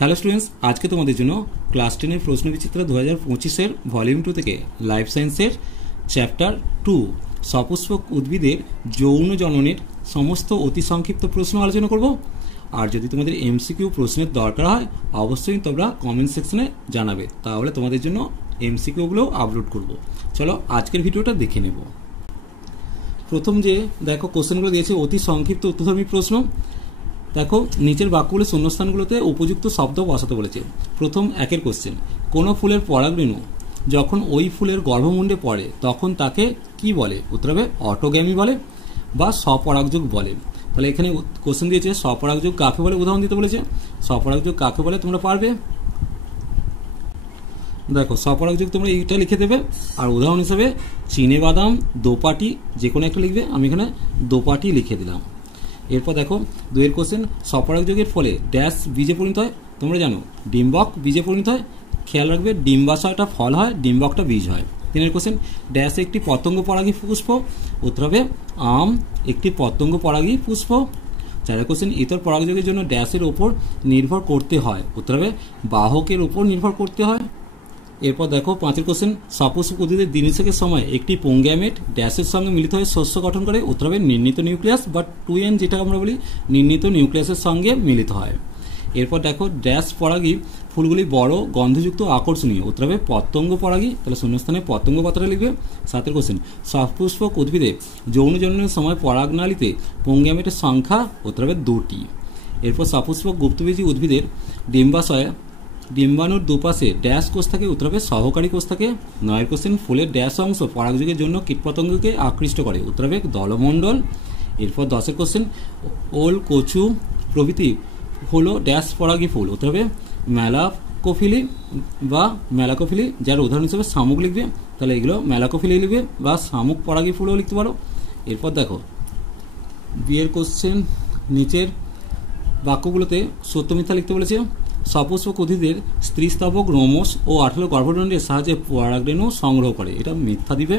Hello students, আজকে তোমাদের জন্য ক্লাস 10 প্রশ্নবিচিত্র 2025 ভলিউম 2 থেকে লাইফ সায়েন্সের চ্যাপ্টার 2 সপুষ্পক উদ্ভিদের যৌন জননের সমস্ত অতি সংক্ষিপ্ত প্রশ্ন আলোচনা করব। আর যদি তোমাদের এমসিকিউ প্রশ্নের দরকার হয় অবশ্যই তোমরা কমেন্ট সেকশনে জানাবে, তাহলে তোমাদের জন্য এমসিকিউগুলো আপলোড করব। চলো আজকের ভিডিওটা দেখে নেব। প্রথম যে দেখো কোশ্চেনগুলো দিয়েছে অতি সংক্ষিপ্ত উত্তরধর্মী প্রশ্ন। দেখো নিচের বাক্যগুলো শূন্যস্থানগুলোতে উপযুক্ত শব্দ বসাতে বলেছে। প্রথম একের কোশ্চেন, কোনো ফুলের পরাগরেণু যখন ওই ফুলের গর্ভমুণ্ডে পড়ে তখন তাকে কি বলে? উত্তর হবে অটোগ্যামি বলে বা স্বপরাগযোগ বলে। তাহলে এখানে কোশ্চেন দিয়েছে স্বপরাগযোগ কাকে বলে, উদাহরণ দিতে বলেছে। স্বপরাগযোগ কাকে বলে তোমরা পারবে। দেখো স্বপরাগযোগ তোমরা এইটা লিখে দেবে, আর উদাহরণ হিসাবে চিনে বাদাম, দোপাটি, যে কোনো একটা লিখবে। আমি এখানে দোপাটি লিখে দিলাম। এরপর দেখো দুয়ের কোশ্চেন, স্বপরাগযোগের ফলে ড্যাশ বীজে পরিণত হয়। তোমরা জানো ডিম্বক বীজে পরিণত হয়। খেয়াল রাখবে ডিম্বাশয়টা ফল হয়, ডিম্বকটা বীজ হয়। তিনের কোশ্চেন, ড্যাশ একটি পতঙ্গ পরাগী পুষ্প। উত্তর হবে আম একটি পতঙ্গ পরাগী পুষ্প। চারের কোশ্চেন, ইতর পরাগযোগের জন্য ড্যাশের ওপর নির্ভর করতে হয়। উত্তর হবে বাহকের ওপর নির্ভর করতে হয়। এরপর দেখো পাঁচের কোশ্চেন, সপুষ্পক উদ্ভিদের দিননিষেকের সময় একটি পুংগ্যামেট ড্যাশের সঙ্গে মিলিত হয়ে শস্য গঠন করে। উত্তর হবে নির্ণীত নিউক্লিয়াস বা 2n, যেটা আমরা বলি নির্ণীত নিউক্লিয়াসের সঙ্গে মিলিত হয়। এরপর দেখো ড্যাশ পরাগী ফুলগুলি বড়, গন্ধযুক্ত, আকর্ষণীয়। উত্তর হবে পতঙ্গ পরাগী। তাহলে শূন্যস্থানে পতঙ্গ কথাটা লিখবে। সাতের কোশ্চেন, সপুষ্পক উদ্ভিদে যৌন জন্মের সময় পরাগনালীতে পুংগ্যামেটের সংখ্যা। উত্তর হবে 2টি। এরপর সপুষ্পক গুপ্তবীজী উদ্ভিদের ডিম্বাশয়ে ডিম্বাণুর দুপাশে ড্যাশ কোষ থাকে। উত্তর হবে সহকারী কোষ থাকে। 9 কোশ্চেন, ফুলের ড্যাশ অংশ পরাগযোগের জন্য কীটপতঙ্গকে আকৃষ্ট করে। উত্তর হবে দলমণ্ডল। এরপর 10 কোশ্চেন, ওল, কচু প্রভৃতি হলো ড্যাশ পরাগী ফুল। উত্তর হবে মেলাকোফিলি বা মেলাকোফিলি, যার উদাহরণ হিসেবে শামুক লিখবে। তাহলে এগুলো মেলাকোফিলি লিখবে বা শামুক পরাগী ফুলও লিখতে পারো। এরপর দেখো বিয়ের কোশ্চেন, নিচের বাক্যগুলোতে সত্য মিথ্যা লিখতে বলেছে। সপুষ্পক উদ্ভিদের স্ত্রীস্তবক রোমস ও 18 গর্ভদণ্ডের সাহায্যে পরাগরেণু সংগ্রহ করে। এটা মিথ্যা দিবে।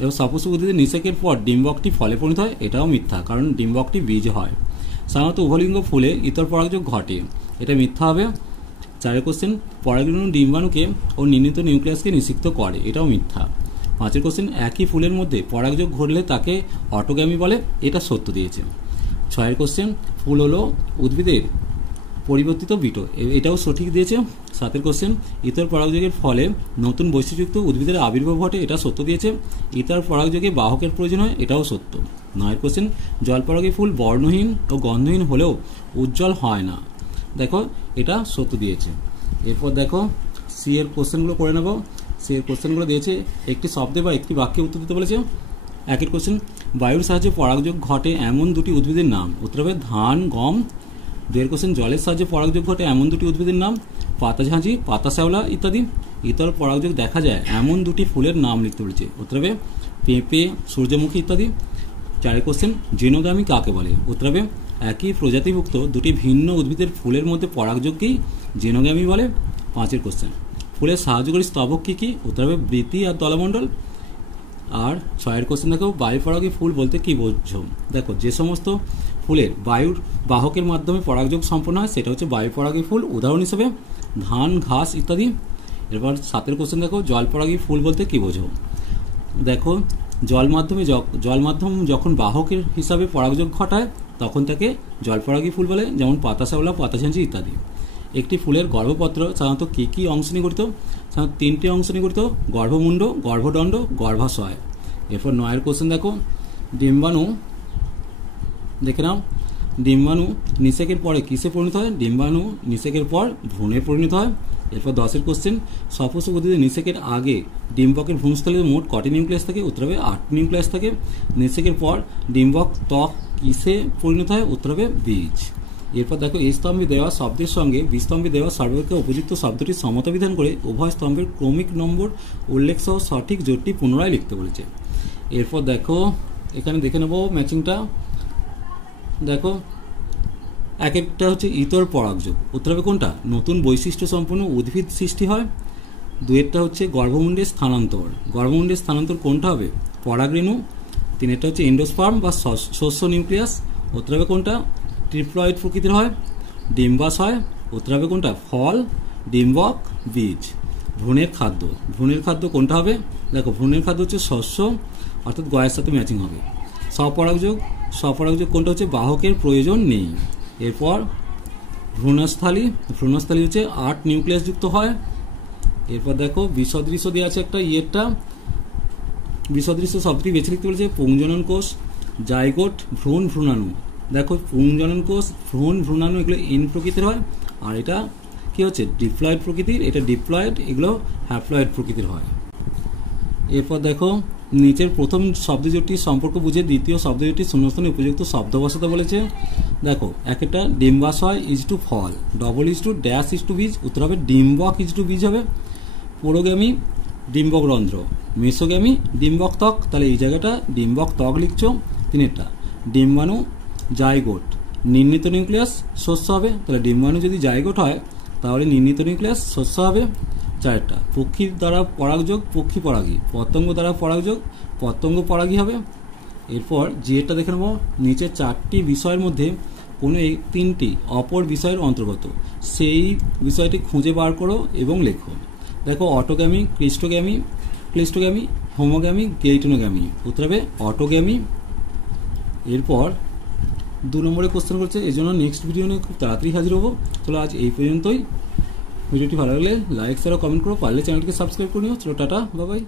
এবং সপুষ্পক উদ্ভিদের নিষেকের পর ডিম্বকটি ফলে পরিণত হয়। এটাও মিথ্যা, কারণ ডিম্বকটি বীজ হয়। সাধারণত উভলিঙ্গ ফুলে ইতর পরাগযোগ ঘটে। এটা মিথ্যা হবে। 4 কোশ্চেন, পরাগরেণু ডিম্বাণুকে ও নির্ণীত নিউক্লিয়াসকে নিষিক্ত করে। এটাও মিথ্যা। 5 কোশ্চেন, একই ফুলের মধ্যে পরাগযোগ ঘটলে তাকে অটোগ্যামি বলে। এটা সত্য দিয়েছে। 6 কোশ্চেন, ফুল হলো উদ্ভিদের পরিবর্তিত বিটো। এটাও সঠিক দিয়েছে। 7 কোশ্চেন, ইতর পরাগযোগের ফলে নতুন বৈশিষ্ট্যযুক্ত উদ্ভিদের আবির্ভাব ঘটে। এটা সত্য দিয়েছে। ইতর পরাগযোগে বাহকের প্রয়োজন হয়। এটাও সত্য। 9 কোশ্চেন, জলপরাগী ফুল বর্ণহীন ও গন্ধহীন হলেও উজ্জ্বল হয় না। দেখো এটা সত্য দিয়েছে। এরপর দেখো সি এর কোশ্চেনগুলো করে নেব। সি এর কোশ্চেনগুলো দিয়েছে একটি শব্দে বা একটি বাক্যে উত্তর দিতে বলেছে। 1 কোশ্চেন, বায়ুর সাহায্যে পরাগযোগ ঘটে এমন দুটি উদ্ভিদের নাম। উত্তর হবে ধান, গম। 2 কোশ্চেন, জলের সাহায্যে পরাগযোগ ঘটে এমন দুটি উদ্ভিদের নাম। পাতাঝাঁঝি, পাতা শ্যাওলা ইত্যাদি। ইতর পরাগযোগ দেখা যায় এমন দুটি ফুলের নাম লিখতে বলেছে। উত্তর হবে পেঁপে, সূর্যমুখী ইত্যাদি। 4 কোশ্চেন, জিনোগামী কাকে বলে? উত্তর হবে একই প্রজাতিভুক্ত দুটি ভিন্ন উদ্ভিদের ফুলের মধ্যে পরাগযোগকেই জিনোগামী বলে। 5 কোশ্চেন, ফুলের সাহায্যকারী স্তবক কী কী? উত্তর হবে বৃতি আর দলমণ্ডল। আর 6 কোশ্চেন দেখো, বায়ুপরাগী ফুল বলতে কি বোঝো? দেখো যে সমস্ত ফুলের বায়ুর বাহকের মাধ্যমে পরাগযোগ সম্পন্ন হয় সেটা হচ্ছে বায়ুপরাগী ফুল। উদাহরণ হিসেবে ধান, ঘাস ইত্যাদি। এরপর 7 কোশ্চেন দেখো, জলপরাগী ফুল বলতে কি বোঝো? দেখো জল মাধ্যম যখন বাহকের হিসাবে পরাগযোগ ঘটায় তখন তাকে জলপরাগী ফুল বলে, যেমন পাতা শ্যাওলা, পাতাঝাঁঝি ইত্যাদি। একটি ফুলের গর্ভপত্র সাধারণত কী কী অংশ নিয়ে গঠিত? সাধারণত 3টি অংশ নিয়ে গঠিত, গর্ভমুণ্ড, গর্ভদণ্ড, গর্ভাশয়। এরপর 9 কোশ্চেন দেখো, ডিম্বাণু দেখে নাও। ডিম্বাণু নিষেকের পরে কিসে পরিণত হয়? ডিম্বাণু নিষেকের পর ভ্রূণে পরিণত হয়। এরপর 10 কোশ্চেন, সপুষ্পক উদ্ভিদের নিষেকের আগে ডিম্বকের ভ্রূণস্থলে মোট কটি নিউক্লিয়াস থাকে? উত্তর হবে 8টি নিউক্লিয়াস থাকে। নিষেকের পর ডিম্বক ত্বক কিসে পরিণত হয়? উত্তর হবে বীজ। এরপর দেখো, এই স্তম্ভে দেওয়া শব্দের সঙ্গে বিস্তম্ভে দেওয়া সর্বাপেক্ষা উপযুক্ত শব্দটির সমতা বিধান করে উভয় স্তম্ভের ক্রমিক নম্বর উল্লেখ সহ সঠিক জোটটি পুনরায় লিখতে বলেছে। এরপর দেখো এখানে দেখে নেব ম্যাচিংটা। দেখো এক একটা হচ্ছে ইতর পরাগযোগ। উত্তর হবে কোনটা? নতুন বৈশিষ্ট্য সম্পন্ন উদ্ভিদ সৃষ্টি হয়। 2টা হচ্ছে গর্ভমুণ্ডের স্থানান্তর। গর্ভমুণ্ডের স্থানান্তর কোনটা হবে? পরাগরেণু। 3টা হচ্ছে এন্ডোস্পার্ম বা শস্য নিউক্লিয়াস। উত্তর হবে কোনটা? ট্রিপ্লয়েড প্রকৃতির হয়। ডিম্বাশয়। উত্তর হবে কোনটা? ফল, ডিম্বক, বীজ। ভ্রূণের খাদ্য, ভ্রূণের খাদ্য কোনটা হবে? দেখো ভ্রূণের খাদ্য হচ্ছে শস্য, অর্থাৎ গয়ের সাথে ম্যাচিং হবে। স্বপরাগযোগ, স্বপরাগযোগ কোনটা হচ্ছে? বাহকের প্রয়োজন নেই। এরপর ভ্রূণস্থলী, ভ্রূণস্থলী হচ্ছে 8 নিউক্লিয়াস যুক্ত হয়। এরপর দেখো বিসদৃশ্য দেওয়া আছে একটা ইয়েরটা, বিসদৃশ্য শব্দটি বেছে লিখতে বলেছে। পুংজনন কোষ, জাইগোট, ভ্রূণ, ভ্রূণাণু। দেখো পুংজনন কোষ, ভ্রূণ, ভ্রূণাণু এগুলো এন প্রকৃতির হয়, আর এটা কি হচ্ছে? ডিপ্লয়েড প্রকৃতির, এটা ডিপ্লয়েড, এগুলো হ্যাপ্লয়েড প্রকৃতির হয়। এরপর দেখো নিচের প্রথম শব্দজোটটির সম্পর্ক বুঝে দ্বিতীয় শব্দজোটটির শূন্যস্থানে উপযুক্ত শব্দ বসাতে বলেছে। দেখো একটা ডিম্বাশয় ইজ টু ফল, ডবল is to dash is to বীজ, উত্তর হবে ডিম্বক ইজ টু বীজ হবে। পুরোগামী ডিম্বক রন্ধ্র, মেসোগামী ডিম্বক ত্বক, তাহলে এই জায়গাটা ডিম্বক ত্বক লিখছো। তিনেরটা ডিম্বাণু জাইগোট, নির্ণীত নিউক্লিয়াস শস্য হবে, তাহলে ডিম্বাণু যদি জাইগোট হয় তাহলে নির্ণীত নিউক্লিয়াস শস্য হবে। চারটা পক্ষীর দ্বারা পরাগযোগ, পক্ষী পরাগী, পতঙ্গ দ্বারা পরাগযোগ, পতঙ্গ পরাগী হবে। এরপর যেটা দেখে নেব, নিচে 4টি বিষয়ের মধ্যে কোনো 3টি অপর বিষয়ের অন্তর্গত, সেই বিষয়টি খুঁজে বার করো এবং লেখো। দেখো অটোগ্যামি, ক্লিস্টোগ্যামি, হোমোগ্যামি, গেইটোনোগ্যামি, উত্তর হবে অটোগ্যামি। এরপর 2 নম্বরে কোশ্চেন করছে, এই জন্য নেক্সট ভিডিও নিয়ে খুব তাড়াতাড়ি হাজির হবো। চলো আজ এই পর্যন্তই। ভিডিওটি ভালো লাগলে লাইক শেয়ার ও কমেন্ট করো, পারলে চ্যানেলটিকে সাবস্ক্রাইব করে নিও। চলো টাটা, বাই বাই।